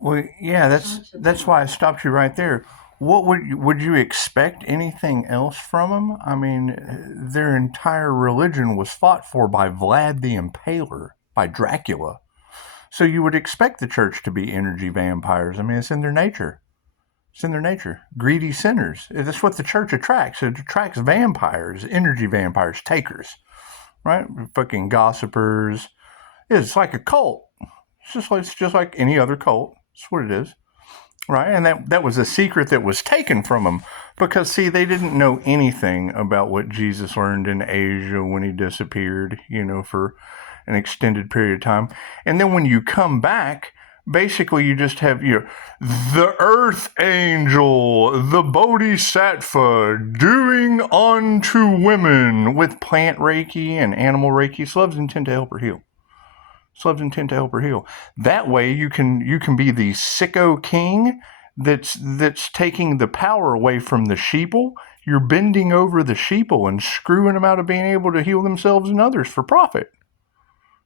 Well, yeah, that's why I stopped you right there. What would you expect anything else from them? I mean, their entire religion was fought for by Vlad the Impaler, by Dracula. So you would expect the church to be energy vampires. I mean, it's in their nature. It's in their nature. Greedy sinners. That's what the church attracts. It attracts vampires, energy vampires, takers, right? Fucking gossipers. It's like a cult. It's just like any other cult. That's what it is, right? And that was a secret that was taken from them because, see, they didn't know anything about what Jesus learned in Asia when he disappeared, for an extended period of time. And then when you come back, basically you just have the earth angel, the bodhisattva doing unto women with plant reiki and animal reiki. Sluvs intend to help her heal. Sluvs intend to help her heal. That way you can be the sicko king that's taking the power away from the sheeple. You're bending over the sheeple and screwing them out of being able to heal themselves and others for profit.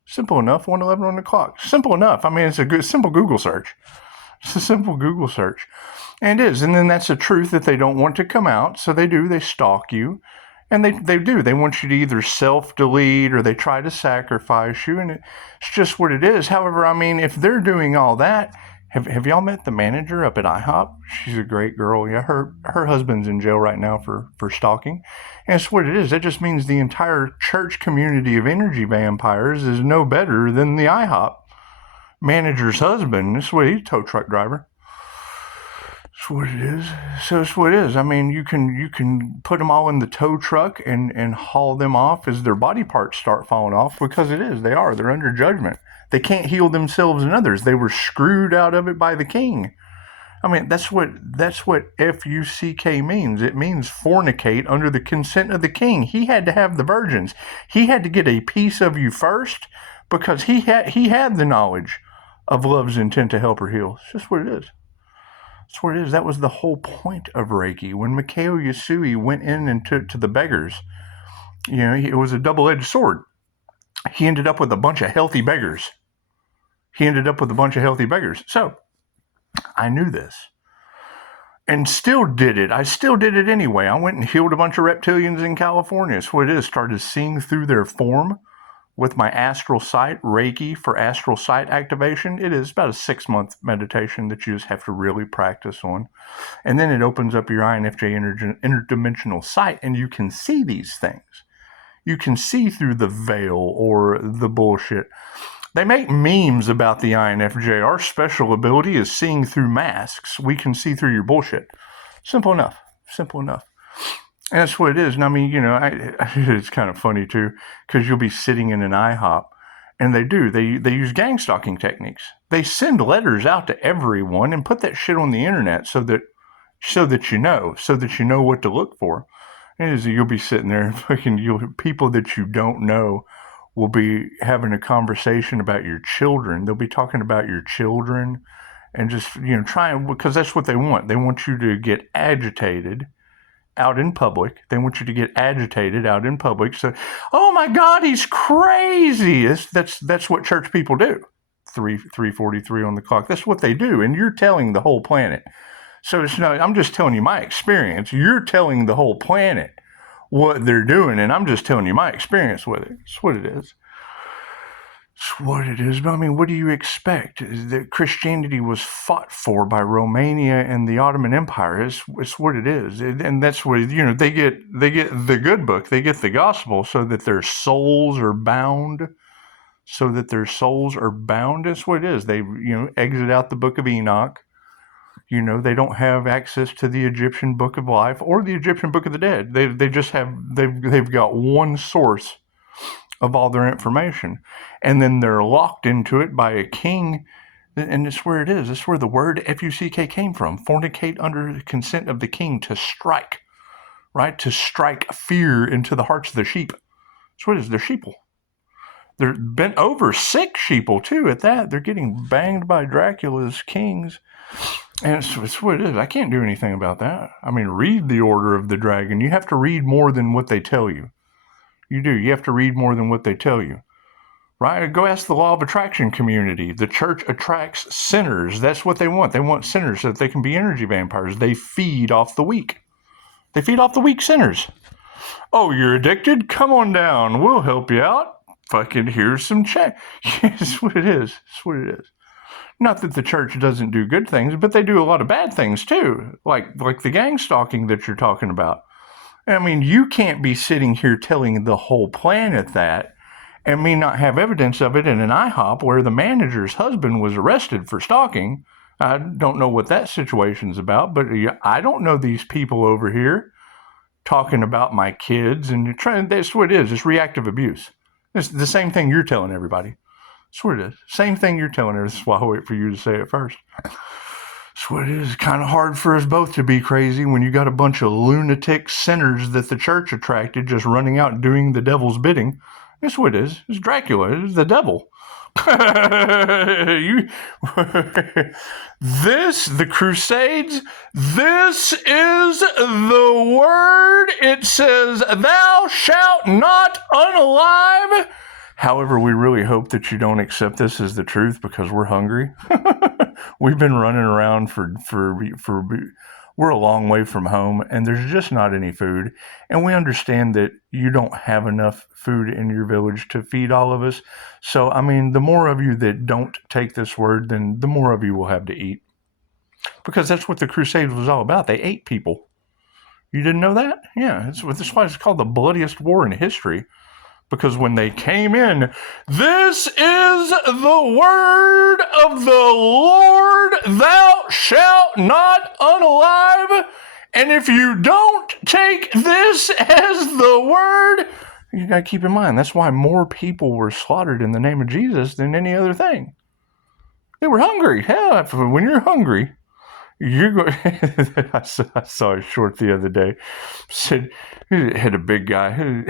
Simple enough. 1:11 on the clock. Simple enough. I mean, it's a good, simple Google search. It's a simple Google search. And it is. And then that's a truth that they don't want to come out. So they do. They stalk you. And they do. They want you to either self-delete or they try to sacrifice you. And it's just what it is. However, I mean, if they're doing all that, have y'all met the manager up at IHOP? She's a great girl. Yeah, her husband's in jail right now for stalking. And it's what it is. That just means the entire church community of energy vampires is no better than the IHOP manager's husband. This way, he's a tow truck driver. That's what it is. So it's what it is. I mean, you can put them all in the tow truck and haul them off as their body parts start falling off because it is. They're under judgment. They can't heal themselves and others. They were screwed out of it by the king. I mean, that's what F-U-C-K means. It means fornicate under the consent of the king. He had to have the virgins. He had to get a piece of you first because he had the knowledge of love's intent to help her heal. It's just what it is. That's what it is. That was the whole point of Reiki. When Mikao Yasui went in and to the beggars, it was a double-edged sword. He ended up with a bunch of healthy beggars. So I knew this and still did it. I still did it anyway. I went and healed a bunch of reptilians in California. That's what it is. Started seeing through their form with my astral sight, Reiki for astral sight activation. It is about a 6-month meditation that you just have to really practice on. And then it opens up your INFJ interdimensional sight and you can see these things. You can see through the veil or the bullshit. They make memes about the INFJ. Our special ability is seeing through masks. We can see through your bullshit. Simple enough. And that's what it is. And I mean, it's kind of funny too, because you'll be sitting in an IHOP and they use gang stalking techniques. They send letters out to everyone and put that shit on the internet so that you know what to look for. And you'll be sitting there and people that you don't know will be having a conversation about your children. They'll be talking about your children and just, trying, because that's what they want. They want you to get agitated out in public. So, oh my God, he's crazy. That's what church people do. 3:43 on the clock. That's what they do. And you're telling the whole planet. So I'm just telling you my experience. You're telling the whole planet what they're doing, and I'm just telling you my experience with it. It's what it is. But I mean, what do you expect? That Christianity was fought for by Romania and the Ottoman Empire. It's what it is. And that's what, they get the good book. They get the gospel so that their souls are bound. That's what it is. They, exit out the book of Enoch. They don't have access to the Egyptian book of life or the Egyptian book of the dead. They've got one source of all their information. And then they're locked into it by a king. And it's where it is. It's where the word F-U-C-K came from. Fornicate under the consent of the king, to strike, right? To strike fear into the hearts of the sheep. That's what it is. They're sheeple. They're bent over sick sheeple too at that. They're getting banged by Dracula's kings. And it's what it is. I can't do anything about that. I mean, read the Order of the Dragon. You have to read more than what they tell you. You do. You have to read more than what they tell you. right? Go ask the law of attraction community. The church attracts sinners. That's what they want. They want sinners so that they can be energy vampires. They feed off the weak. They feed off the weak sinners. Oh, you're addicted? Come on down. We'll help you out. Fucking here's some check. That's what it is. That's what it is. Not that the church doesn't do good things, but they do a lot of bad things too, like the gang stalking that you're talking about. I mean, you can't be sitting here telling the whole planet that and me not have evidence of it in an IHOP where the manager's husband was arrested for stalking. I don't know what that situation's about, but I don't know these people over here talking about my kids and trying. That's what it is. It's reactive abuse. It's the same thing you're telling everybody. That's what it is. Same thing you're telling her. This is why I wait for you to say it first. That's what it is. It's kind of hard for us both to be crazy when you got a bunch of lunatic sinners that the church attracted just running out doing the devil's bidding. That's what it is. It's Dracula. It's the devil. The Crusades, this is the word. It says, thou shalt not unalive. However, we really hope that you don't accept this as the truth because we're hungry. We've been running around we're a long way from home and there's just not any food. And we understand that you don't have enough food in your village to feed all of us. So, I mean, the more of you that don't take this word, then the more of you will have to eat. Because that's what the Crusades was all about. They ate people. You didn't know that? Yeah, that's why it's called the bloodiest war in history. Because when they came in, this is the word of the Lord, thou shalt not unalive. And if you don't take this as the word, you got to keep in mind, that's why more people were slaughtered in the name of Jesus than any other thing. They were hungry. Hell, when you're hungry, you're going. I saw a short the other day. Said it had a big guy.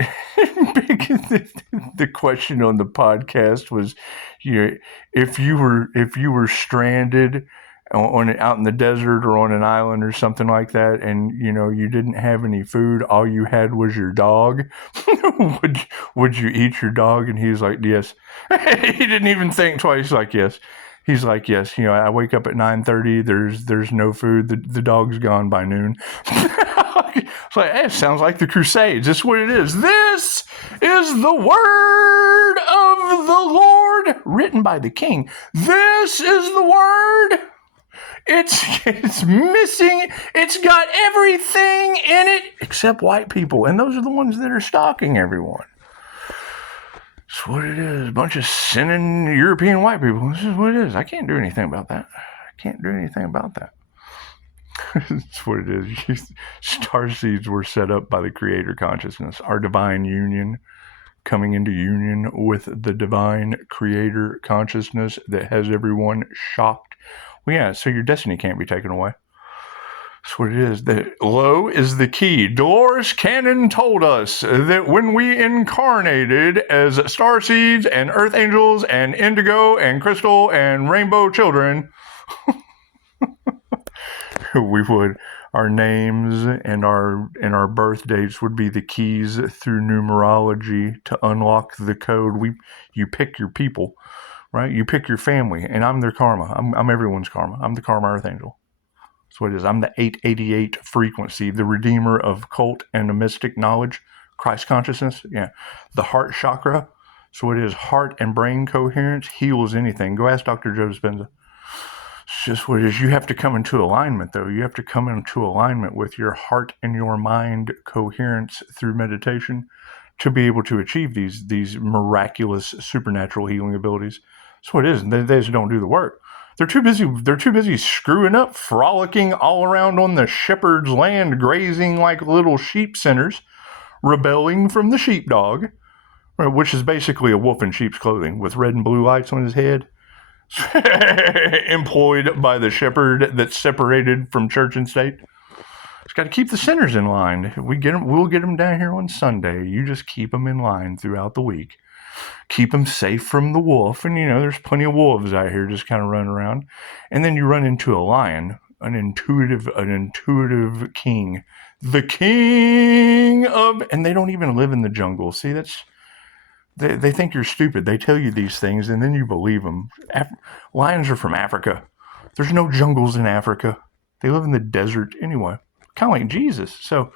The question on the podcast was, if you were stranded out in the desert or on an island or something like that, and you didn't have any food, all you had was your dog. would you eat your dog? And he's like, yes. He didn't even think twice. He's like, yes. He's like, yes, I wake up at 9:30. There's no food. The dog's gone by noon. It's like, hey, it sounds like the Crusades. That's what it is. This is the word of the Lord written by the King. This is the word. It's missing. It's got everything in it except white people. And those are the ones that are stalking everyone. That's what it is. A bunch of sinning European white people. This is what it is. I can't do anything about that. That's what it is. Starseeds were set up by the Creator consciousness. Our divine union, coming into union with the divine Creator consciousness that has everyone shocked. Well, yeah, so your destiny can't be taken away. That's what it is. The low is the key. Dolores Cannon told us that when we incarnated as starseeds and earth angels and indigo and crystal and rainbow children, our names and our birth dates would be the keys through numerology to unlock the code. You pick your people, right? You pick your family, and I'm their karma. I'm everyone's karma. I'm the karma earth angel. That's what it is. I'm the 888 frequency, the redeemer of cult and mystic knowledge, Christ consciousness. Yeah. The heart chakra. So it is. Heart and brain coherence heals anything. Go ask Dr. Joe Dispenza. It's just what it is. You have to come into alignment, though. You have to come into alignment with your heart and your mind coherence through meditation to be able to achieve these miraculous supernatural healing abilities. That's what it is. And they just don't do the work. They're too busy screwing up, frolicking all around on the shepherd's land, grazing like little sheep sinners, rebelling from the sheepdog, which is basically a wolf in sheep's clothing with red and blue lights on his head, employed by the shepherd that's separated from church and state. It's got to keep the sinners in line. We'll get them down here on Sunday. You just keep them in line throughout the week. Keep them safe from the wolf. And, there's plenty of wolves out here just kind of running around. And then you run into a lion, an intuitive king. The king of... And they don't even live in the jungle. See, They think you're stupid. They tell you these things, and then you believe them. Lions are from Africa. There's no jungles in Africa. They live in the desert anyway, kind of like Jesus. So,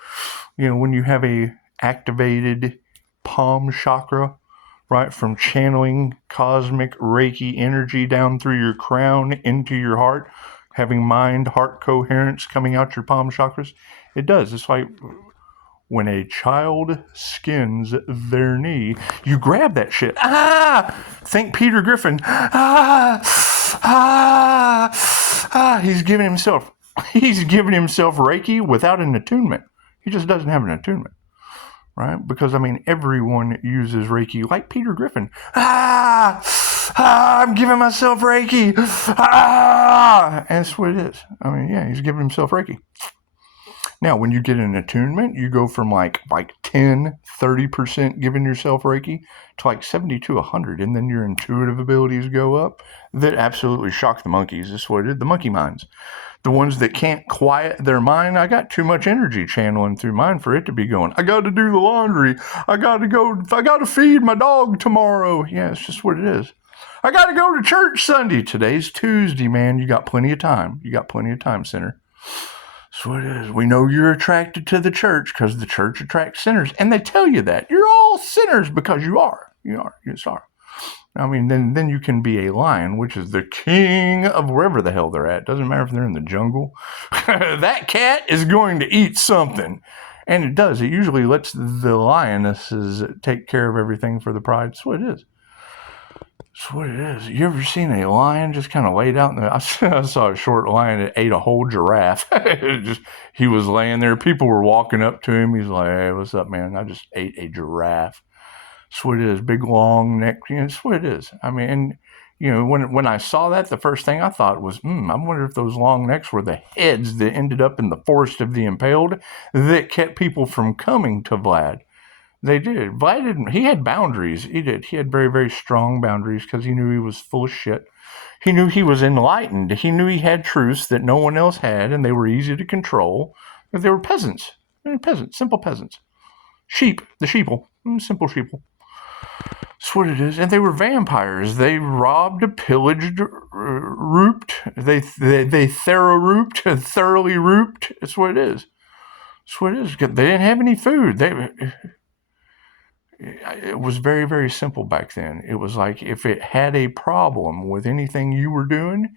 when you have a activated palm chakra, right, from channeling cosmic Reiki energy down through your crown into your heart, having mind-heart coherence coming out your palm chakras, it does. It's like when a child skins their knee, you grab that shit. Think Peter Griffin. He's giving himself Reiki without an attunement. He just doesn't have an attunement, right? Because, everyone uses Reiki like Peter Griffin. I'm giving myself Reiki. And that's what it is. He's giving himself Reiki. Now, when you get an attunement, you go from like 10, 30% giving yourself Reiki to like 70 to 100, and then your intuitive abilities go up. That absolutely shock the monkeys. That's what it is. The monkey minds. The ones that can't quiet their mind. I got too much energy channeling through mine for it to be going, I got to do the laundry. I got to feed my dog tomorrow. Yeah, it's just what it is. I got to go to church Sunday. Today's Tuesday, man. You got plenty of time. Sinner. That's what it is. We know you're attracted to the church because the church attracts sinners. And they tell you that. You're all sinners because you are. You just are. Then you can be a lion, which is the king of wherever the hell they're at. Doesn't matter if they're in the jungle. That cat is going to eat something. And it does. It usually lets the lionesses take care of everything for the pride. That's what it is. That's what it is. You ever seen a lion just kind of laid out? I saw a short lion that ate a whole giraffe. He was laying there. People were walking up to him. He's like, hey, what's up, man? I just ate a giraffe. That's what it is. Big, long neck. That's what it is. When I saw that, the first thing I thought was, I wonder if those long necks were the heads that ended up in the forest of the impaled that kept people from coming to Vlad. They did. Vlad didn't. He had boundaries. He did. He had very, very strong boundaries because he knew he was full of shit. He knew he was enlightened. He knew he had truths that no one else had, and they were easy to control. They were peasants. Simple peasants. Sheep. The sheeple. Simple sheeple. That's what it is. And they were vampires. They robbed, pillaged, rooped. They thoroughly rooped. That's what it is. That's what it is. They didn't have any food. It was very, very simple back then. It was like if it had a problem with anything you were doing,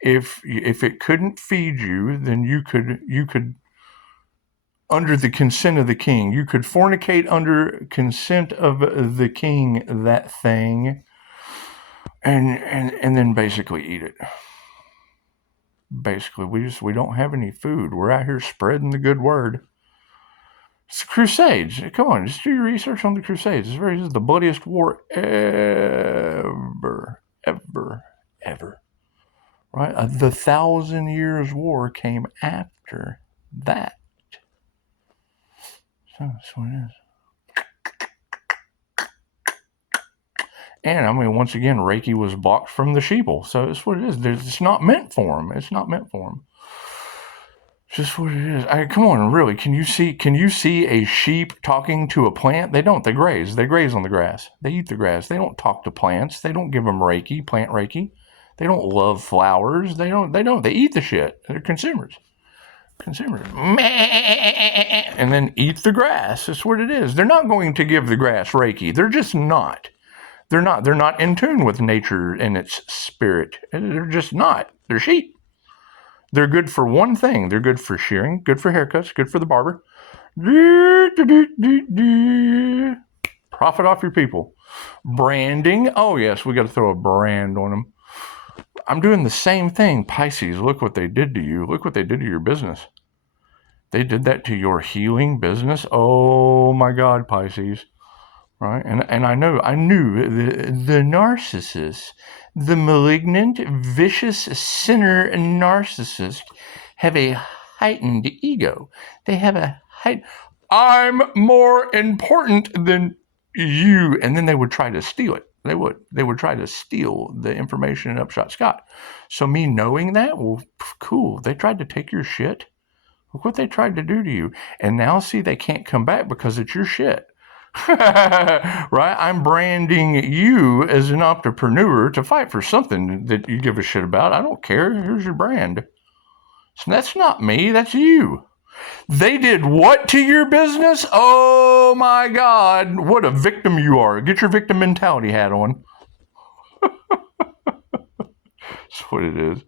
if it couldn't feed you, then you could under the consent of the king, you could fornicate under consent of the king that thing, and then basically eat it. Basically, we don't have any food. We're out here spreading the good word. It's the Crusades. Come on, just do your research on the Crusades. This is the bloodiest war ever. Right? The 1,000 Years' War came after that. So that's what it is. And once again, Reiki was blocked from the sheeple. So that's what it is. It's not meant for them. It's just what it is. Come on, really. Can you see a sheep talking to a plant? They don't. They graze. They graze on the grass. They eat the grass. They don't talk to plants. They don't give them Reiki, plant Reiki. They don't love flowers. They don't. They eat the shit. They're consumers. And then eat the grass. That's what it is. They're not going to give the grass Reiki. They're just not. They're not in tune with nature and its spirit. They're just not. They're sheep. They're good for one thing. They're good for shearing, good for haircuts, good for the barber. Profit off your people. Branding. Oh, yes, we got to throw a brand on them. I'm doing the same thing. Pisces, look what they did to you. Look what they did to your business. They did that to your healing business. Oh, my God, Pisces. Right? And I knew the narcissist, the malignant, vicious, sinner narcissist have a heightened ego. They have a I'm more important than you. And then they would try to steal it. They would try to steal the information in Upshotscott. So me knowing that, well, cool. They tried to take your shit. Look what they tried to do to you. And now, see, they can't come back because it's your shit. Right? I'm branding you as an entrepreneur to fight for something that you give a shit about. I don't care. Here's your brand. So that's not me. That's you. They did what to your business? Oh my God. What a victim you are. Get your victim mentality hat on. That's what it is.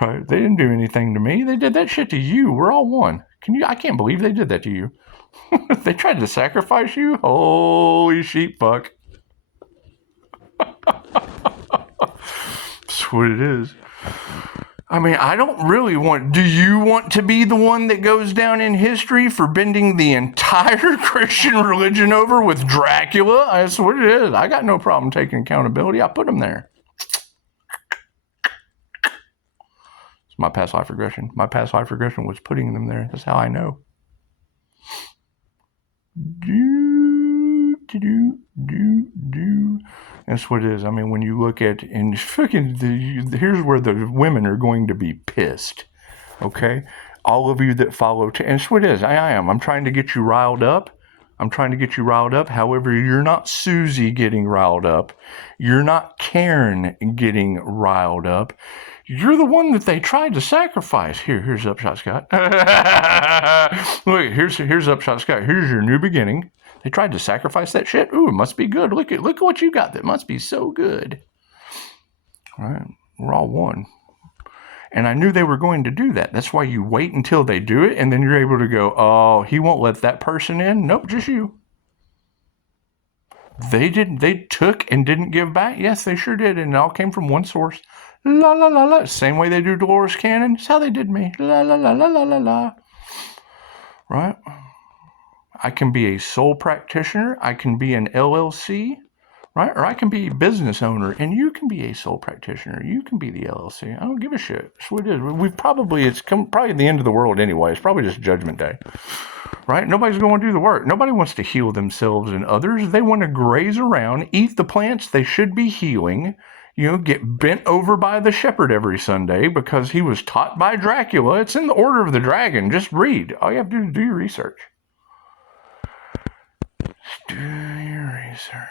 Right? They didn't do anything to me. They did that shit to you. We're all one. I can't believe they did that to you. They tried to sacrifice you? Holy sheep fuck. That's what it is. I mean, I don't really want... Do you want to be the one that goes down in history for bending the entire Christian religion over with Dracula? That's what it is. I got no problem taking accountability. I put him there. It's my past life regression. My past life regression was putting them there. That's how I know. That's what it is. I mean, when you look at, and fucking, here's where the women are going to be pissed. Okay? All of you that follow, and that's what it is. I am. I'm trying to get you riled up. However, you're not Susie getting riled up. You're not Karen getting riled up. You're the one that they tried to sacrifice. Here's Upshotscott. Look, here's Upshotscott. Here's your new beginning. They tried to sacrifice that shit. Ooh, it must be good. Look at what you got. That must be so good. All right, we're all one. And I knew they were going to do that. That's why you wait until they do it, and then you're able to go, oh, he won't let that person in. Nope, just you. They took and didn't give back. Yes, they sure did, and it all came from one source. La la la la. Same way they do Dolores Cannon. It's how they did me. La la la la la la la. Right? I can be a sole practitioner. I can be an LLC, right? Or I can be a business owner, and you can be a sole practitioner. You can be the LLC. I don't give a shit. That's what it is. It's probably the end of the world anyway. It's probably just Judgment Day, right? Nobody's going to do the work. Nobody wants to heal themselves and others. They want to graze around, eat the plants they should be healing, get bent over by the shepherd every Sunday because he was taught by Dracula. It's in the Order of the Dragon. Just read. All you have to do is do your research. Do your research.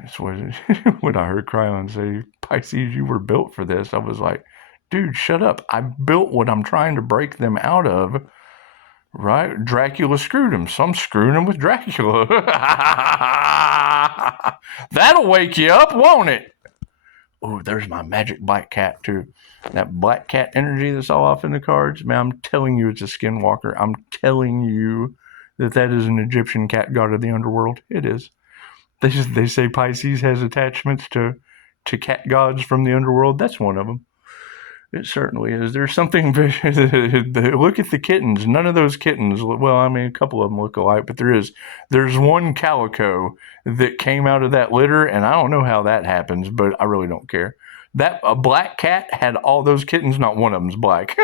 That's what when I heard Cryon say, Pisces, you were built for this, I was like, dude, shut up. I built what I'm trying to break them out of, right? Dracula screwed him, so I'm screwing him with Dracula. That'll wake you up, won't it? Oh, there's my magic black cat, too. That black cat energy that's all off in the cards, man, I'm telling you it's a skinwalker. I'm telling you that is an Egyptian cat god of the underworld. It is. They say Pisces has attachments to cat gods from the underworld. That's one of them. It certainly is. There's something. Look at the kittens. None of those kittens. Well, I mean, a couple of them look alike, but there's one calico that came out of that litter, and I don't know how that happens, but I really don't care. A black cat had all those kittens. Not one of them's black.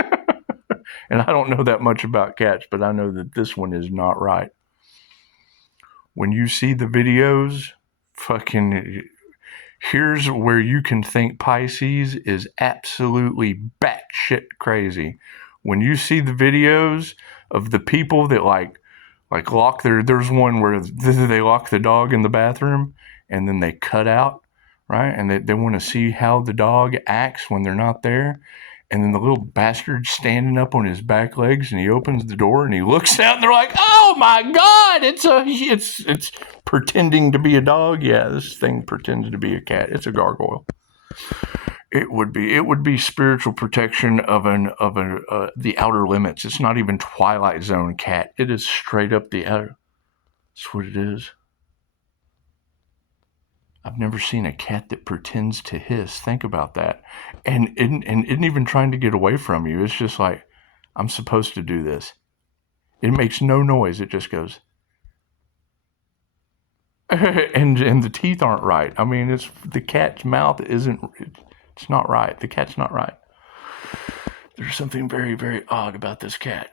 And I don't know that much about cats, but I know that this one is not right. When you see the videos, here's where you can think Pisces is absolutely batshit crazy. When you see the videos of the people that like lock there's one where they lock the dog in the bathroom and then they cut out, right? And they want to see how the dog acts when they're not there. And then the little bastard's standing up on his back legs, and he opens the door, and he looks out, and they're like, "Oh my God! It's pretending to be a dog. Yeah, this thing pretends to be a cat. It's a gargoyle. It would be spiritual protection of the outer limits. It's not even Twilight Zone cat. It is straight up the outer. That's what it is. I've never seen a cat that pretends to hiss. Think about that. And isn't even trying to get away from you. It's just like, I'm supposed to do this. It makes no noise. It just goes. and the teeth aren't right. I mean, the cat's mouth isn't, it's not right. The cat's not right. There's something very, very odd about this cat.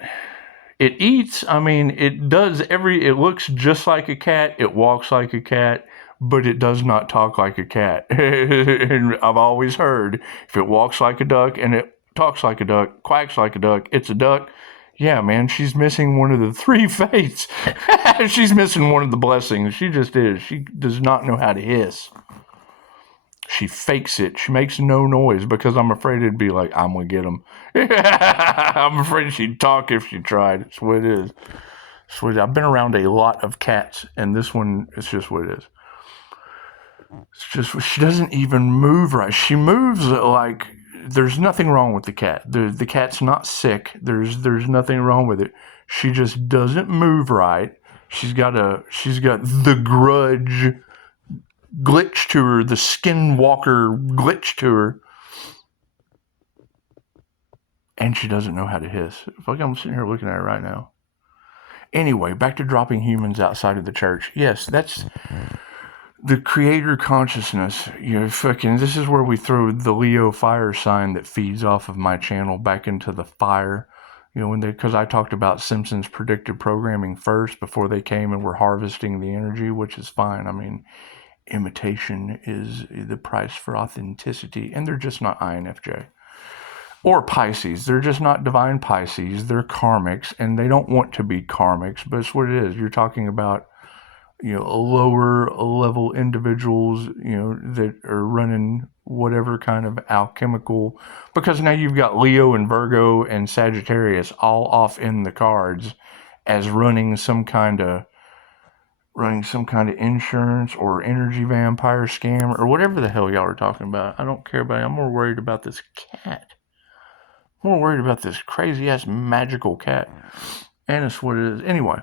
It eats, it looks just like a cat. It walks like a cat. But it does not talk like a cat. And I've always heard if it walks like a duck and it talks like a duck, quacks like a duck, it's a duck. Yeah, man, she's missing one of the 3 fates. She's missing one of the blessings. She just is. She does not know how to hiss. She fakes it. She makes no noise because I'm afraid it'd be like, I'm going to get him. I'm afraid she'd talk if she tried. That's what it is. I've been around a lot of cats, and this one, it's just what it is. It's just, she doesn't even move right. She moves like there's nothing wrong with the cat. The cat's not sick. There's nothing wrong with it. She just doesn't move right. She's got the grudge glitch to her, the skinwalker glitch to her. And she doesn't know how to hiss. Like I'm sitting here looking at her right now. Anyway, back to dropping humans outside of the church. Yes, that's the creator consciousness. This is where we throw the Leo fire sign that feeds off of my channel back into the fire. Because I talked about Simpson's predictive programming first before they came and were harvesting the energy, which is fine. I mean, imitation is the price for authenticity, and they're just not INFJ. Or Pisces. They're just not divine Pisces. They're karmics, and they don't want to be karmics, but it's what it is. You're talking about, lower level individuals, that are running whatever kind of alchemical, because now you've got Leo and Virgo and Sagittarius all off in the cards as running some kind of insurance or energy vampire scam or whatever the hell y'all are talking about. I don't care about it. I'm more worried about this cat. I'm more worried about this crazy ass magical cat. And it's what it is. Anyway.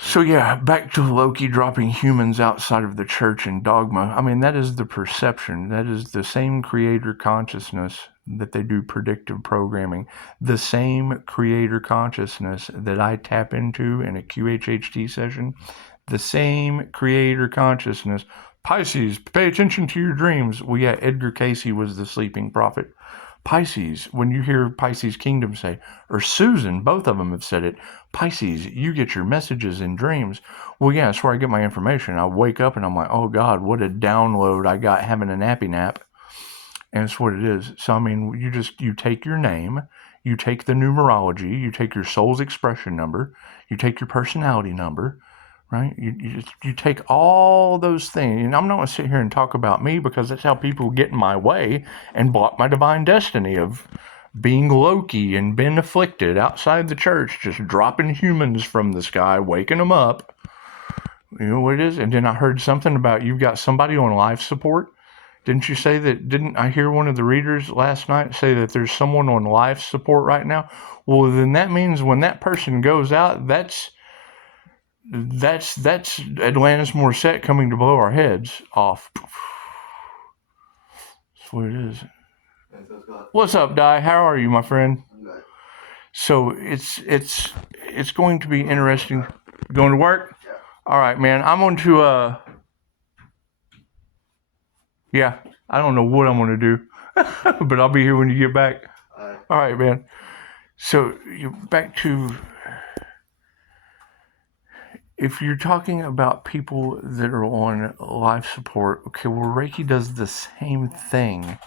So yeah, back to Loki dropping humans outside of the church and dogma. I mean, that is the perception. That is the same creator consciousness that they do predictive programming. The same creator consciousness that I tap into in a QHHT session. The same creator consciousness. Pisces, pay attention to your dreams. Well, yeah, Edgar Cayce was the sleeping prophet. Pisces, when you hear Pisces Kingdom say, or Susan, both of them have said it, Pisces, you get your messages in dreams. Well, yeah, that's where I get my information. I wake up and I'm like, oh God, what a download I got having a nappy nap. And it's what it is. So, I mean, you take your name, you take the numerology, you take your soul's expression number, you take your personality number, right? You take all those things, and I'm not going to sit here and talk about me because that's how people get in my way and block my divine destiny of being Loki and being afflicted outside the church, just dropping humans from the sky, waking them up. You know what it is? And then I heard something about you've got somebody on life support. Didn't you say that? Didn't I hear one of the readers last night say that there's someone on life support right now? Well, then that means when that person goes out, that's Atlantis Morissette coming to blow our heads off. That's what it is. What's up, Di? How are you, my friend? So it's going to be interesting. Going to work? Yeah. All right, man. I'm going to yeah. I don't know what I'm going to do, but I'll be here when you get back. All right, man. So you back to. If you're talking about people that are on life support, okay, well, Reiki does the same thing,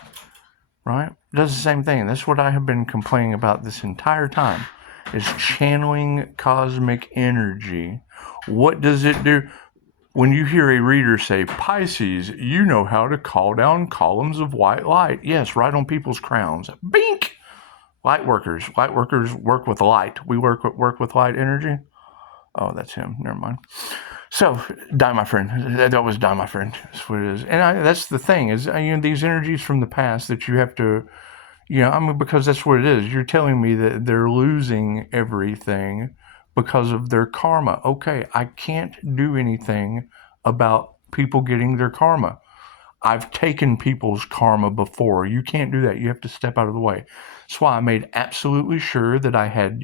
right? Does the same thing. That's what I have been complaining about this entire time, is channeling cosmic energy. What does it do? When you hear a reader say, Pisces, you know how to call down columns of white light. Yes, right on people's crowns. Bink! Light workers work with light. We work with light energy. Oh, that's him. Never mind. So, die, my friend. That was die, my friend. That's what it is. And that's the thing is, these energies from the past that you have to, because that's what it is. You're telling me that they're losing everything because of their karma. Okay, I can't do anything about people getting their karma. I've taken people's karma before. You can't do that. You have to step out of the way. That's why I made absolutely sure that I had,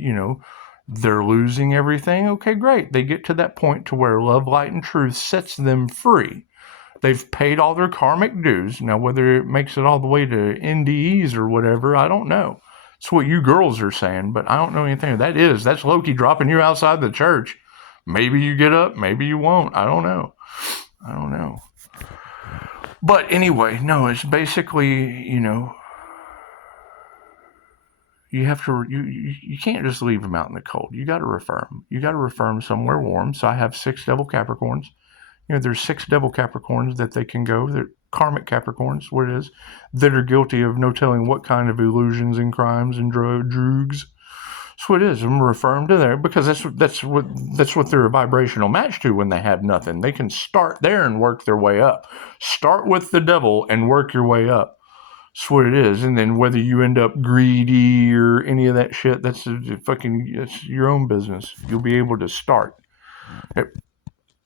they're losing everything. Okay, great. They get to that point to where love, light, and truth sets them free. They've paid all their karmic dues. Now, whether it makes it all the way to NDEs or whatever, I don't know. It's what you girls are saying, but I don't know anything. That's Loki dropping you outside the church. Maybe you get up, maybe you won't. I don't know. But anyway, no, it's basically, you have to, you can't just leave them out in the cold. You got to refer them. You got to refer them somewhere warm. So I have 6 devil Capricorns. There's 6 devil Capricorns that they can go. They're karmic Capricorns, what it is, that are guilty of no telling what kind of illusions and crimes and drugs. That's what it is. I'm refer them to there because that's what they're a vibrational match to when they have nothing. They can start there and work their way up. Start with the devil and work your way up. That's what it is. And then whether you end up greedy or any of that shit, that's your own business. You'll be able to start.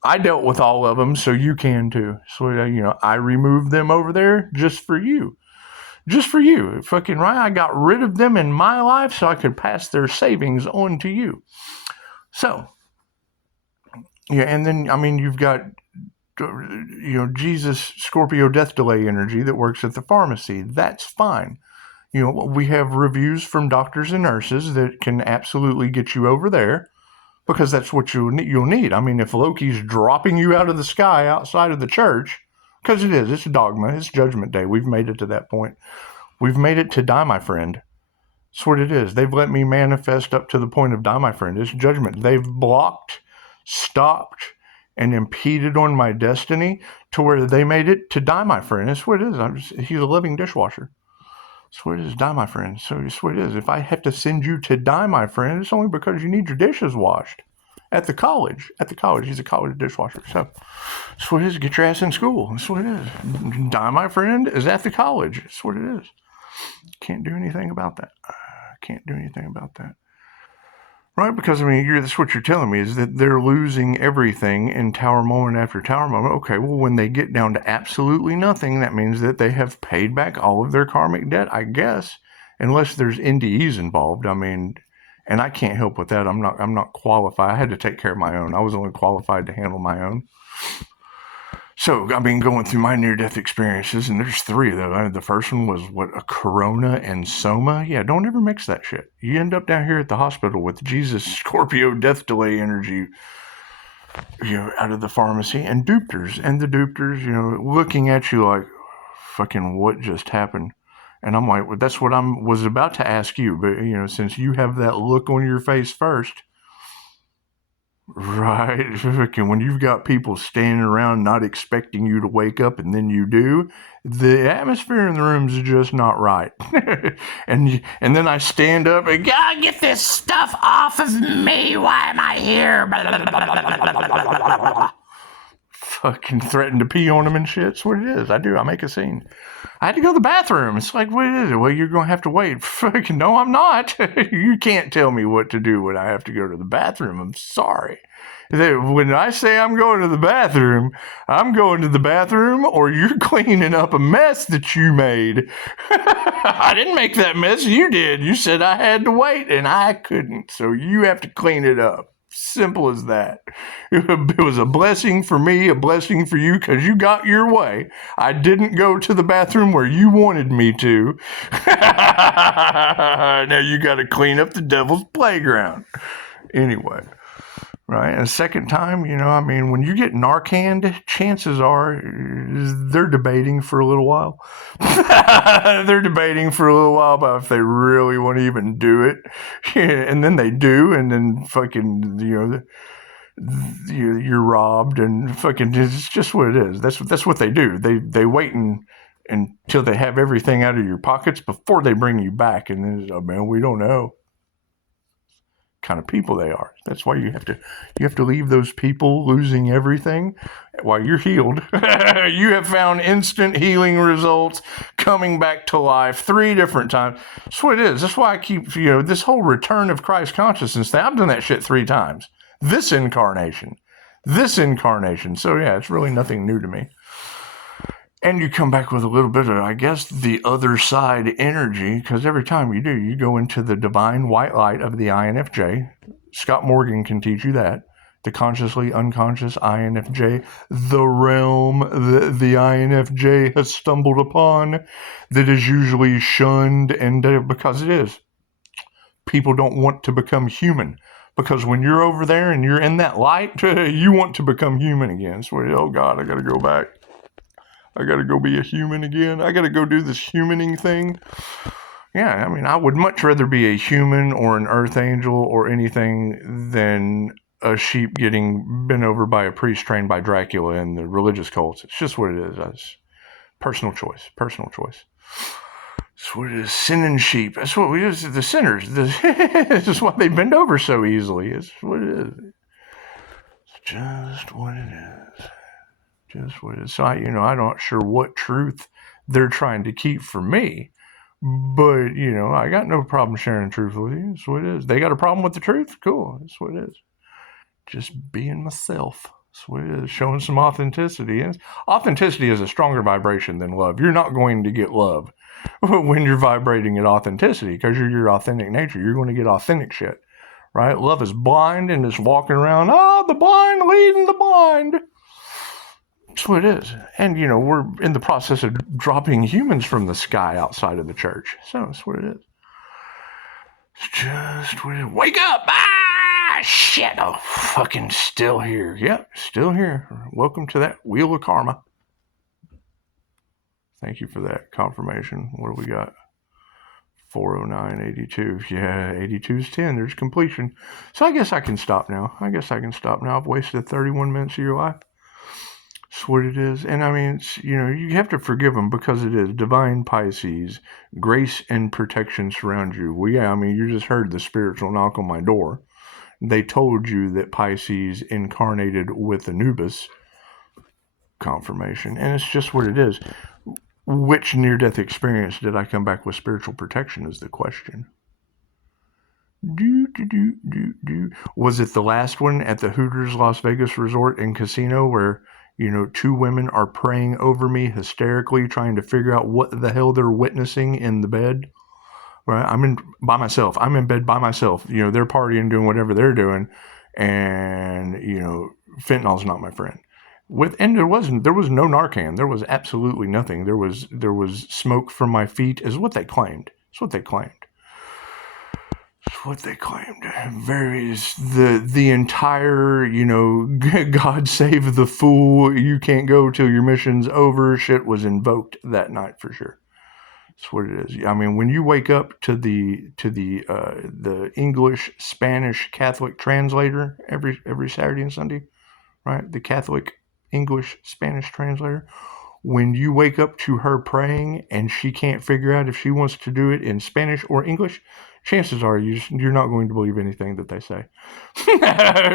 I dealt with all of them, so you can too. So, I removed them over there just for you. Just for you. Fucking right. I got rid of them in my life so I could pass their savings on to you. So, yeah, and then, you've got, Jesus Scorpio death delay energy that works at the pharmacy. That's fine. We have reviews from doctors and nurses that can absolutely get you over there because that's what you'll need. If Loki's dropping you out of the sky outside of the church, because it's a dogma, it's Judgment Day. We've made it to that point. We've made it to die, my friend. That's what it is. They've let me manifest up to the point of die, my friend. It's judgment. They've blocked, stopped, and impeded on my destiny to where they made it to die, my friend. That's what it is. He's a living dishwasher. That's what it is, die, my friend. So that's what it is. If I have to send you to die, my friend, it's only because you need your dishes washed. At the college. He's a college dishwasher. So that's what it is. Get your ass in school. That's what it is. Die, my friend, is at the college. That's what it is. Can't do anything about that. Right? Because, that's what you're telling me is that they're losing everything in tower moment after tower moment. Okay, well, when they get down to absolutely nothing, that means that they have paid back all of their karmic debt, I guess, unless there's NDEs involved. And I can't help with that. I'm not qualified. I had to take care of my own. I was only qualified to handle my own. So, going through my near-death experiences, and there's 3 though. The first one was a corona and soma. Yeah, don't ever mix that shit. You end up down here at the hospital with Jesus Scorpio death delay energy, out of the pharmacy, and dupters. And the dupters, looking at you like, fucking what just happened? And I'm like, well, that's what I was about to ask you. But, since you have that look on your face first, right? When you've got people standing around not expecting you to wake up and then you do, the atmosphere in the room is just not right. and then I stand up and gotta get this stuff off of me. Why am I here? Fucking threaten to pee on them and shit. That's what it is. I do. I make a scene. I had to go to the bathroom. It's like, what is it? Well, you're going to have to wait. Fucking no, I'm not. You can't tell me what to do when I have to go to the bathroom. I'm sorry. When I say I'm going to the bathroom, I'm going to the bathroom or you're cleaning up a mess that you made. I didn't make that mess. You did. You said I had to wait and I couldn't. So you have to clean it up. Simple as that. It was a blessing for me, a blessing for you, because you got your way. I didn't go to the bathroom where you wanted me to. Now you got to clean up the devil's playground. Anyway, right? And second time, when you get Narcaned, chances are they're debating for a little while. They're debating for a little while about if they really want to even do it. And then they do, and then fucking, you're robbed, and fucking, it's just what it is. That's what they do. They wait until they have everything out of your pockets before they bring you back. And then, oh man, we don't know kind of people they are. That's why you have to leave those people losing everything while you're healed. You have found instant healing results, coming back to life 3 different times. That's what it is. That's why I keep, this whole return of Christ consciousness thing. I've done that shit 3 times. This incarnation. So yeah, it's really nothing new to me. And you come back with a little bit of, I guess, the other side energy, because every time you do, you go into the divine white light of the INFJ. Scott Morgan can teach you that. The consciously unconscious INFJ, the realm that the INFJ has stumbled upon, that is usually shunned, and because it is. People don't want to become human. Because when you're over there and you're in that light, you want to become human again. So, oh God, I got to go back. I got to go be a human again. I got to go do this humaning thing. Yeah, I mean, I would much rather be a human or an earth angel or anything than a sheep getting bent over by a priest trained by Dracula in the religious cults. It's just what it is. It's personal choice. Personal choice. That's what it is. Sinning sheep. That's what we is. The sinners. This is why they bend over so easily. It's what it is. It's just what it is. Just what it is. So I'm not sure what truth they're trying to keep from me. But, I got no problem sharing truth with you. That's what it is. They got a problem with the truth? Cool. That's what it is. Just being myself. That's what it is. Showing some authenticity. And authenticity is a stronger vibration than love. You're not going to get love when you're vibrating at authenticity because you're your authentic nature. You're going to get authentic shit, right? Love is blind and it's walking around, the blind leading the blind. That's what it is. And, we're in the process of dropping humans from the sky outside of the church. So that's what it is. It's just what it is. Wake up! Shit. Oh, fucking still here. Yep, still here. Welcome to that wheel of karma. Thank you for that confirmation. What do we got? 40982. Yeah, 82's 10. There's completion. So I guess I can stop now. I've wasted 31 minutes of your life. That's what it is. And I mean, you have to forgive them because it is divine Pisces. Grace and protection surround you. Well, yeah, I mean, you just heard the spiritual knock on my door. They told you that Pisces incarnated with Anubis. Confirmation. And it's just what it is. Which near-death experience did I come back with spiritual protection is the question. Was it the last one at the Hooters Las Vegas Resort and Casino where, two women are praying over me hysterically, trying to figure out what the hell they're witnessing in the bed? Right? I'm in bed by myself. They're partying, doing whatever they're doing, and fentanyl's not my friend. There was no Narcan. There was absolutely nothing. There was smoke from my feet, is what they claimed. It's what they claimed. The entire, God save the fool, you can't go till your mission's over shit was invoked that night for sure. That's what it is. I mean, when you wake up to the English, Spanish, Catholic translator every Saturday and Sunday, right? The Catholic, English, Spanish translator. When you wake up to her praying and she can't figure out if she wants to do it in Spanish or English, chances are you're not going to believe anything that they say.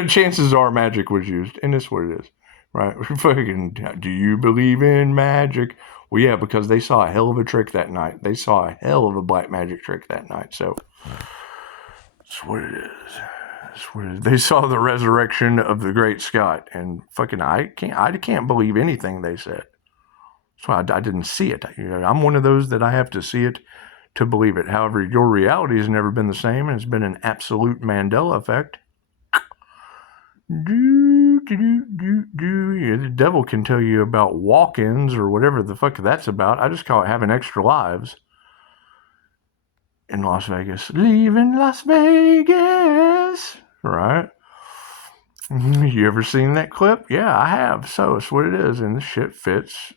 Chances are magic was used, and that's what it is, right? Fucking, do you believe in magic? Well, yeah, because they saw a hell of a trick that night. They saw a hell of a black magic trick that night. So that's what it is. They saw the resurrection of the great Scott, and fucking I can't believe anything they said. So I didn't see it. I'm one of those that I have to see it to believe it. However, your reality has never been the same, and it's been an absolute Mandela effect. Yeah, the devil can tell you about walk-ins or whatever the fuck that's about. I just call it having extra lives in Las Vegas. Leaving Las Vegas, right? You ever seen that clip? Yeah, I have. So it's what it is, and this shit fits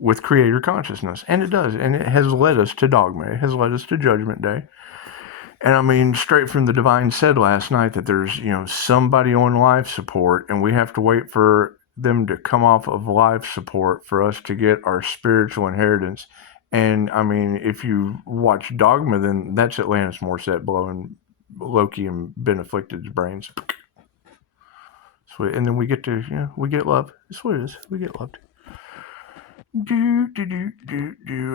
with creator consciousness, and it does, and it has led us to dogma. It has led us to Judgment Day. And I mean, straight from the divine said last night that there's, somebody on life support, and we have to wait for them to come off of life support for us to get our spiritual inheritance. And I mean, if you watch Dogma, then that's Atlantis Morissette blowing Loki and Ben Afflicted's brains. And then we get to, we get love. That's what it is. We get loved.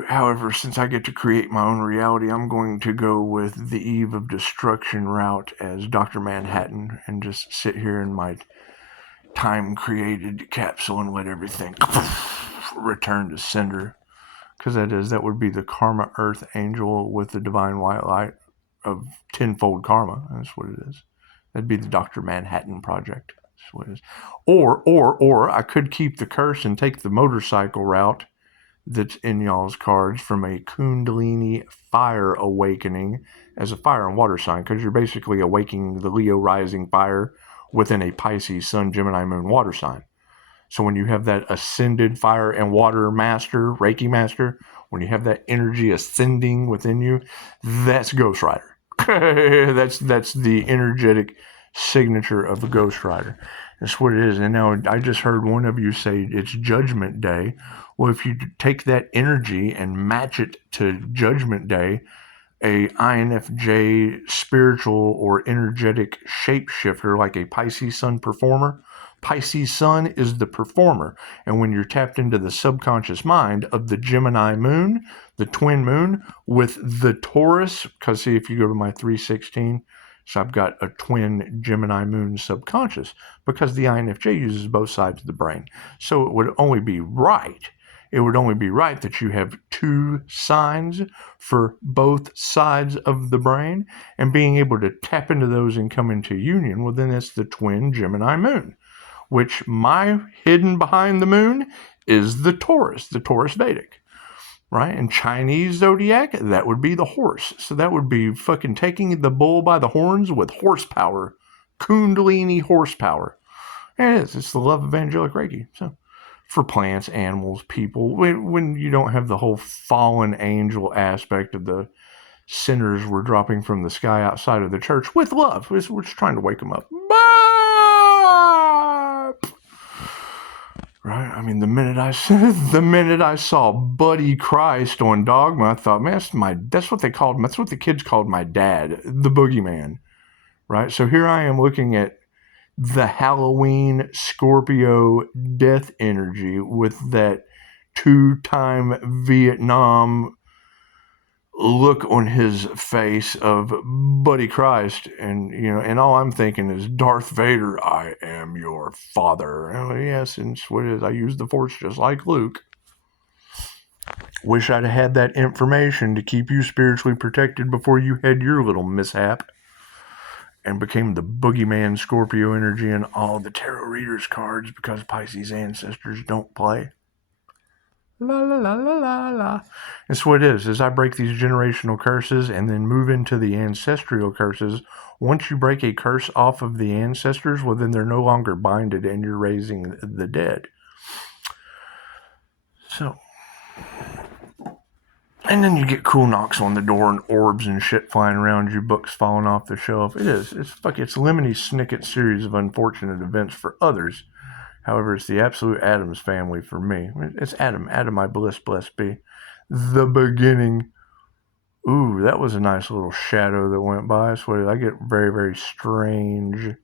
However, since I get to create my own reality, I'm going to go with the Eve of Destruction route as Dr. Manhattan and just sit here in my time-created capsule and let everything return to sender. Because that would be the Karma Earth Angel with the Divine White Light of tenfold karma. That's what it is. That'd be the Dr. Manhattan Project. That's what it is. Or I could keep the curse and take the motorcycle route that's in y'all's cards from a Kundalini fire awakening as a fire and water sign, because you're basically awakening the Leo rising fire within a Pisces Sun, Gemini, Moon water sign. So when you have that ascended fire and water master, Reiki master, when you have that energy ascending within you, that's Ghost Rider. that's the energetic signature of a Ghost Rider. That's what it is. And now I just heard one of you say it's Judgment Day. Well, if you take that energy and match it to Judgment Day, a INFJ spiritual or energetic shapeshifter like a Pisces Sun performer. Pisces Sun is the performer. And when you're tapped into the subconscious mind of the Gemini moon, the twin moon, with the Taurus, because see, if you go to my 316, so I've got a twin Gemini moon subconscious, because the INFJ uses both sides of the brain. So it would only be right. It would only be right that you have two signs for both sides of the brain, and being able to tap into those and come into union, well, then it's the twin Gemini moon, which my hidden behind the moon is the Taurus Vedic, right? And Chinese zodiac, that would be the horse. So that would be fucking taking the bull by the horns with horsepower, Kundalini horsepower. And it is. It's the love of angelic Reiki. So for plants, animals, people, when you don't have the whole fallen angel aspect of the sinners were dropping from the sky outside of the church with love. We're just trying to wake them up. Right? I mean, the minute I saw Buddy Christ on Dogma, I thought, man, that's what the kids called my dad, the boogeyman. Right? So here I am looking at the Halloween Scorpio death energy with that 2-time Vietnam look on his face of Buddy Christ, and all I'm thinking is, Darth Vader, I am your father. And yes, and what it is, I use the Force just like Luke. Wish I'd have had that information to keep you spiritually protected before you had your little mishap and became the boogeyman Scorpio energy in all the tarot readers cards, because Pisces ancestors don't play. La la la la la la. That's what it is. As I break these generational curses and then move into the ancestral curses, once you break a curse off of the ancestors, well, then they're no longer binded and you're raising the dead. So, and then you get cool knocks on the door and orbs and shit flying around you, books falling off the shelf. It's Lemony Snicket series of unfortunate events for others. However, it's the absolute Adams family for me. It's Adam, I blessed be. The beginning. Ooh, that was a nice little shadow that went by. So I get very, very strange,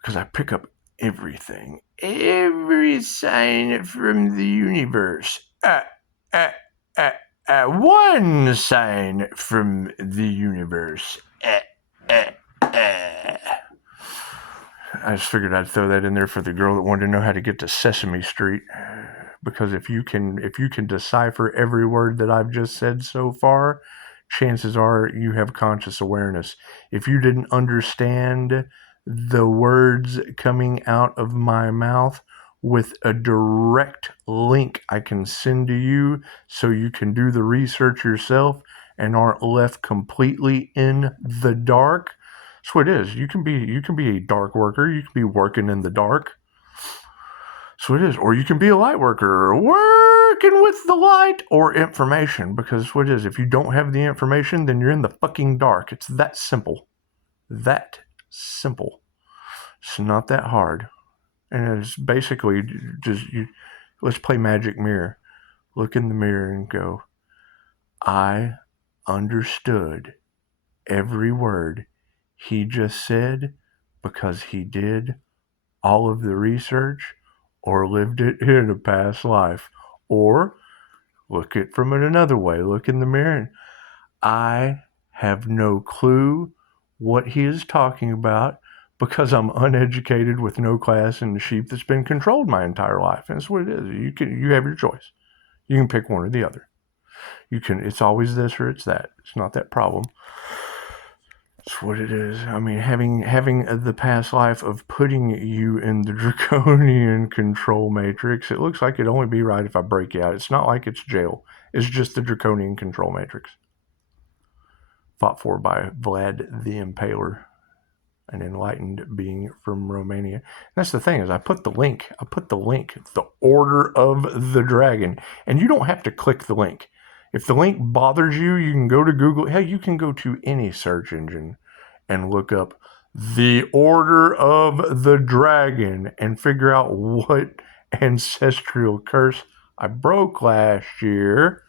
because I pick up everything. Every sign from the universe. One sign from the universe. I just figured I'd throw that in there for the girl that wanted to know how to get to Sesame Street. Because if you can decipher every word that I've just said so far, chances are you have conscious awareness. If you didn't understand the words coming out of my mouth with a direct link I can send to you so you can do the research yourself and aren't left completely in the dark, that's what it is. You can be a dark worker. You can be working in the dark. So it is. Or you can be a light worker, working with the light or information. Because what it is, if you don't have the information, then you're in the fucking dark. It's that simple. That simple. It's not that hard. And it's basically just, let's play Magic Mirror. Look in the mirror and go, I understood every word he just said because he did all of the research or lived it in a past life. Or look at from it another way. Look in the mirror and I have no clue what he is talking about because I'm uneducated with no class and a sheep that's been controlled my entire life. And that's what it is. You have your choice. You can pick one or the other. It's always this or it's that. It's not that problem. That's what it is. I mean, having the past life of putting you in the draconian control matrix, it looks like it'd only be right if I break you out. It's not like it's jail. It's just the draconian control matrix. Fought for by Vlad the Impaler. an enlightened being from Romania. And that's the thing is I put the link, the Order of the Dragon, and you don't have to click the link. If the link bothers you, you can go to Google. Hell, you can go to any search engine and look up the Order of the Dragon and figure out what ancestral curse I broke last year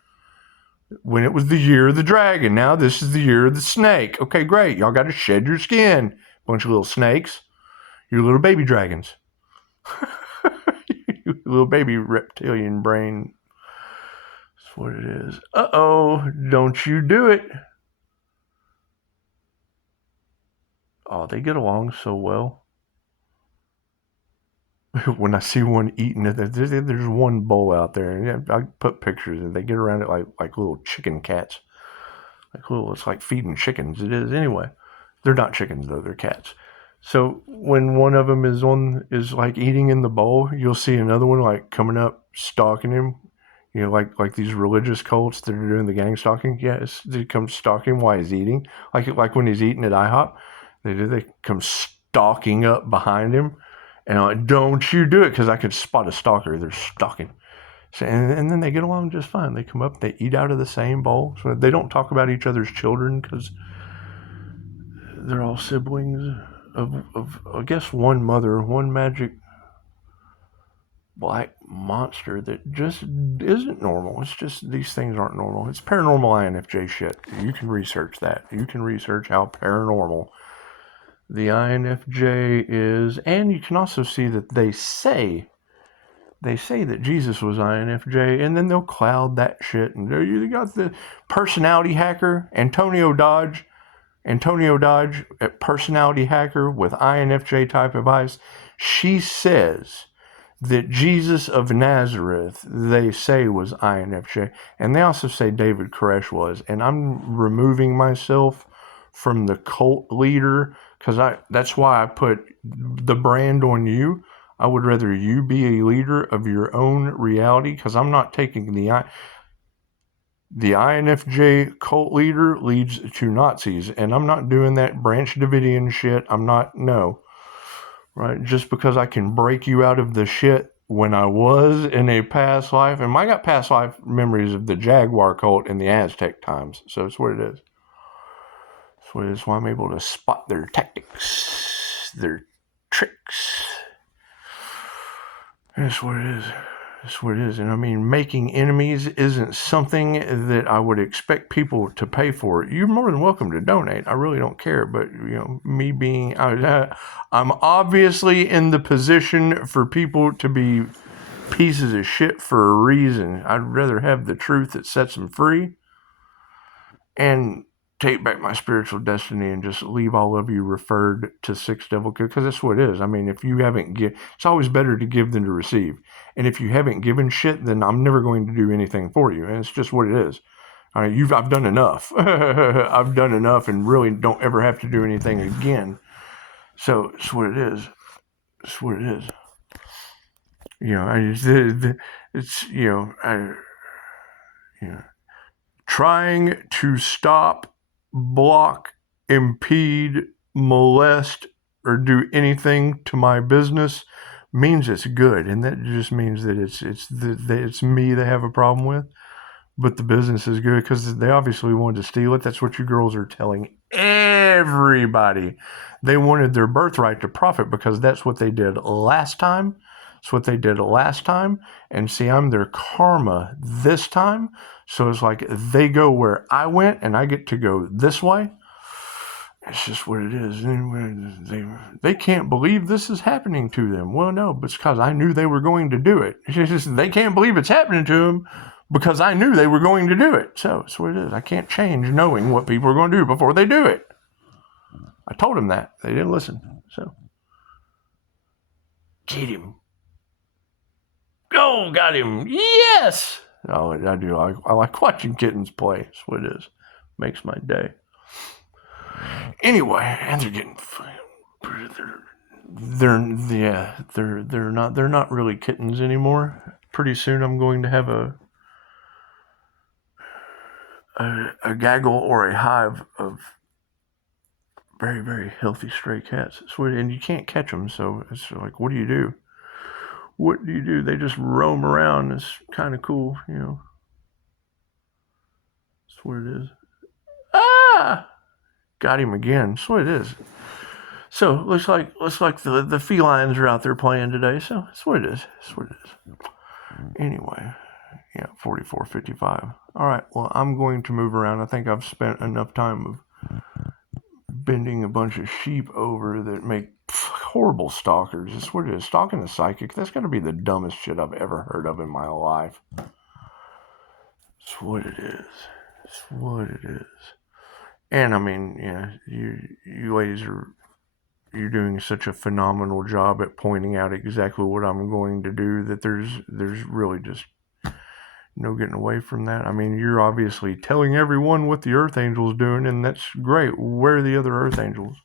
when it was the year of the dragon. Now this is the year of the snake. Okay, great. Y'all got to shed your skin. Bunch of little snakes. You're little baby dragons. You little baby reptilian brain. That's what it is. Uh-oh, don't you do it. Oh, they get along so well. When I see one eating it, there's one bowl out there, and I put pictures, and they get around it like little chicken cats. Like little, it's like feeding chickens. It is anyway. They're not chickens though; they're cats. So when one of them is like eating in the bowl, you'll see another one like coming up, stalking him. You know, like these religious cults that are doing the gang stalking. Yeah, they come stalking while he's eating. Like when he's eating at IHOP, they come stalking up behind him. And I'm like, don't you do it, because I could spot a stalker. They're stalking. So, and then they get along just fine. They come up, they eat out of the same bowl. So they don't talk about each other's children because they're all siblings of, I guess, one mother, one magic black monster that just isn't normal. It's just these things aren't normal. It's paranormal INFJ shit. You can research that. You can research how paranormal the INFJ is, and you can also see that they say that Jesus was INFJ, and then they'll cloud that shit. And you got the personality hacker, Antonio Dodge, a personality hacker with INFJ type of eyes. She says that Jesus of Nazareth, they say, was INFJ, and they also say David Koresh was. And I'm removing myself from the cult leader, because that's why I put the brand on you. I would rather you be a leader of your own reality, because I'm not taking the INFJ cult leader leads to Nazis, and I'm not doing that Branch Davidian shit. I'm not, no. Right? Just because I can break you out of the shit when I was in a past life, and I got past life memories of the Jaguar cult in the Aztec times, so it's what it is. That's why I'm able to spot their tactics, their tricks. That's what it is. That's what it is. And I mean, making enemies isn't something that I would expect people to pay for. You're more than welcome to donate. I really don't care. But, you know, me being, I'm obviously in the position for people to be pieces of shit for a reason. I'd rather have the truth that sets them free and take back my spiritual destiny and just leave all of you referred to Six Devil Kill, because that's what it is. I mean, if you haven't it's always better to give than to receive. And if you haven't given shit, then I'm never going to do anything for you. And it's just what it is. All right, I've done enough. I've done enough, and really don't ever have to do anything again. So it's what it is. It's what it is. You know, it's trying to stop, block, impede, molest, or do anything to my business means it's good, and that just means that it's me they have a problem with. But the business is good because they obviously wanted to steal it. That's what you girls are telling everybody. They wanted their birthright to profit because that's what they did last time. It's what they did last time. And see, I'm their karma this time. So it's like they go where I went and I get to go this way. It's just what it is. They can't believe this is happening to them. Well, no, but it's because I knew they were going to do it. It's just, they can't believe it's happening to them because I knew they were going to do it. So it's what it is. I can't change knowing what people are going to do before they do it. I told them that. They didn't listen. So get him. Go, got him. Yes. Oh, I do. I like watching kittens play. That's what it is. Makes my day. Anyway, and they're getting, they're not really kittens anymore. Pretty soon I'm going to have a gaggle or a hive of very, very healthy stray cats. And you can't catch them, so it's like, what do you do? What do you do? They just roam around. It's kind of cool, you know. That's what it is. Ah! Got him again. That's what it is. So looks like the felines are out there playing today. So that's what it is. That's what it is. Anyway, yeah, 44:55. All right. Well, I'm going to move around. I think I've spent enough time of bending a bunch of sheep over that make horrible stalkers. That's what it is. Stalking a psychic. That's going to be the dumbest shit I've ever heard of in my life. That's what it is. That's what it is. And I mean, yeah, you ladies you're doing such a phenomenal job at pointing out exactly what I'm going to do that there's really just no getting away from that. I mean, you're obviously telling everyone what the Earth Angel's doing, and that's great. Where are the other Earth Angels?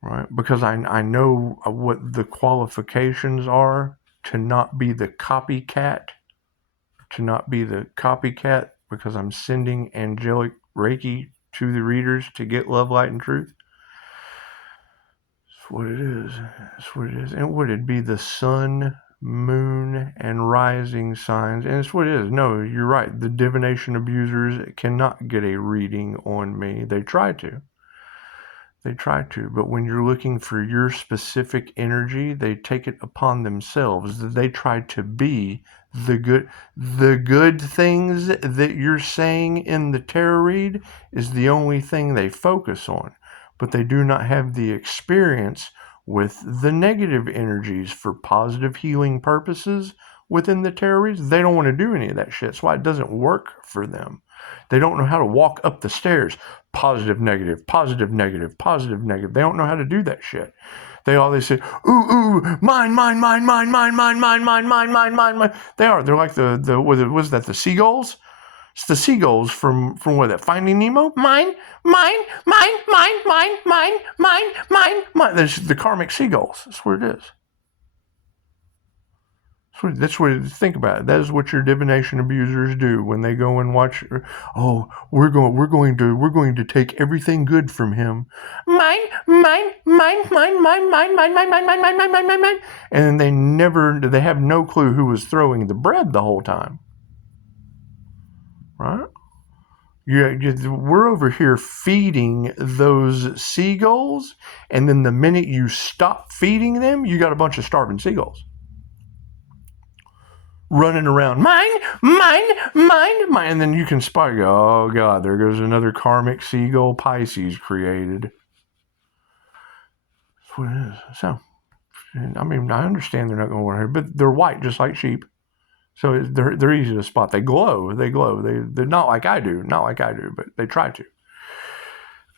Right? Because I know what the qualifications are to not be the copycat. To not be the copycat because I'm sending angelic Reiki to the readers to get love, light, and truth. That's what it is. That's what it is. And would it be the sun, moon, and rising signs? And it's what it is. No, you're right. The divination abusers cannot get a reading on me. They try to. They try to. But when you're looking for your specific energy, they take it upon themselves. They try to be the good things that you're saying in the tarot read is the only thing they focus on. But they do not have the experience with the negative energies for positive healing purposes within the tarot reads. They don't want to do any of that shit. That's why it doesn't work for them. They don't know how to walk up the stairs. Positive, negative, positive, negative, positive, negative. They don't know how to do that shit. They always say, ooh, mine, mine, mine, mine, mine, mine, mine, mine, mine, mine, mine, mine. They're like the was that the seagulls? It's the seagulls from what, that Finding Nemo? Mine, mine, mine, mine, mine, mine, mine, mine, mine. That's the karmic seagulls. That's what it is. That's what, think about it. That is what your divination abusers do when they go and watch. Oh, we're going to take everything good from him. Mine, mine, mine, mine, mine, mine, mine, mine, mine, mine, mine, mine, mine, mine. And they have no clue who was throwing the bread the whole time. Right? We're over here feeding those seagulls, and then the minute you stop feeding them, you got a bunch of starving seagulls running around, mine, mine, mine, mine, and then you can spot, oh God, there goes another karmic seagull Pisces created. That's what it is. So, I mean, I understand they're not going to want to, but they're white just like sheep, so they're easy to spot. They glow. They're not like I do, but they try to.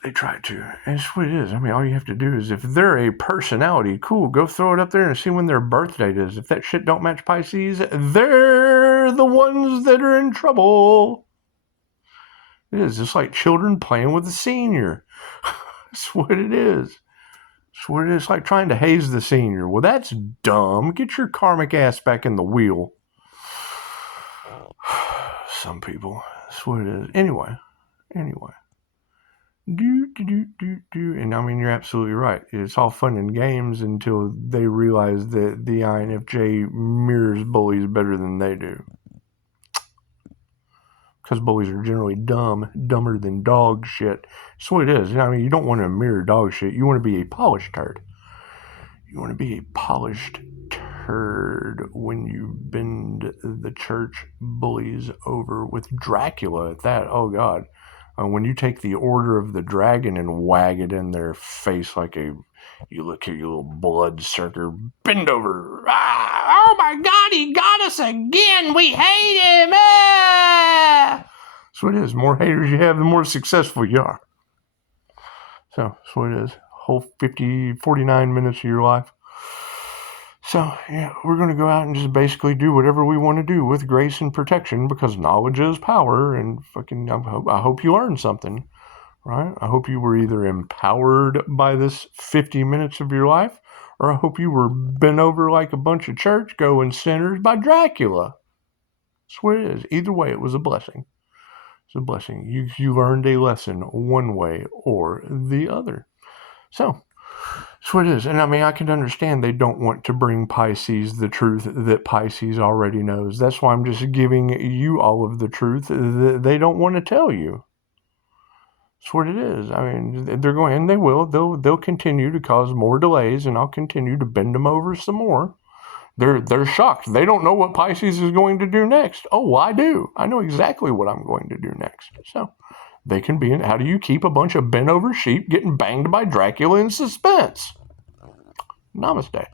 They try to. And it's what it is. I mean, all you have to do is, if they're a personality, cool, go throw it up there and see when their birth date is. If that shit don't match Pisces, they're the ones that are in trouble. It is just like children playing with a senior. That's what it is. That's what it is. It's like trying to haze the senior. Well, that's dumb. Get your karmic ass back in the wheel. Some people. That's what it is. Anyway. And I mean, you're absolutely right. It's all fun and games until they realize that the INFJ mirrors bullies better than they do. Because bullies are generally dumber than dog shit. That's what it is. I mean, you don't want to mirror dog shit. You want to be a polished turd. You want to be a polished turd when you bend the church bullies over with Dracula at that. Oh, God. When you take the Order of the Dragon and wag it in their face like you look here, you little bloodsucker, bend over. Ah, oh my God, he got us again. We hate him. Ah. That's what it is. The more haters you have, the more successful you are. So that's what it is. Whole 49 minutes of your life. So, yeah, we're going to go out and just basically do whatever we want to do with grace and protection, because knowledge is power, and fucking, I hope you learned something, right? I hope you were either empowered by this 50 minutes of your life, or I hope you were bent over like a bunch of church-going sinners by Dracula. That's what it is. Either way, it was a blessing. It's a blessing. You learned a lesson one way or the other. So that's what it is. And I mean, I can understand they don't want to bring Pisces the truth that Pisces already knows. That's why I'm just giving you all of the truth that they don't want to tell you. That's what it is. I mean, they're going, and they will. They'll continue to cause more delays, and I'll continue to bend them over some more. They're shocked. They don't know what Pisces is going to do next. Oh, I do. I know exactly what I'm going to do next. So they can be in. How do you keep a bunch of bent over sheep getting banged by Dracula in suspense? Namaste.